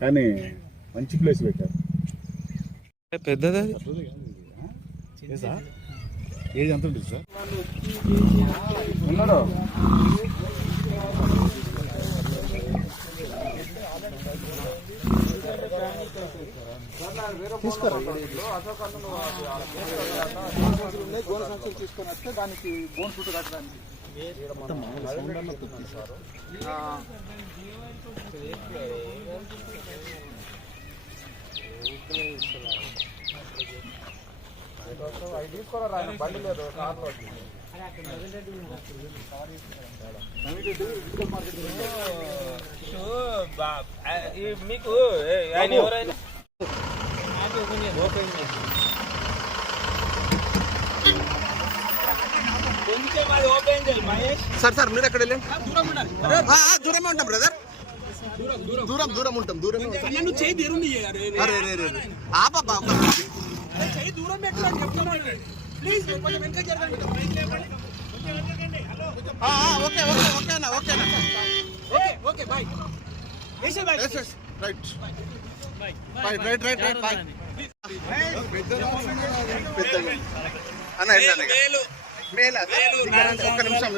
కానీ మంచి ప్లేస్ పెట్టారు. పెద్దది సార్ ఏజ్ ఎంత ఉంటుంది సార్? ఉన్నాడు తీసుకురా గోన సంచులు తీసుకొని వస్తే దానికి బోన్ ఫుట్ కట్టడానికి తీసుకోరా బండి లేదు కార్లో మీకు ఆయన ఎవరైనా సార్ సార్ మీరు ఎక్కడ వెళ్ళండి? దూరమే ఉంటాం బ్రదర్, దూరం ఉంటాం. అన్న ఒక్క నిమిషం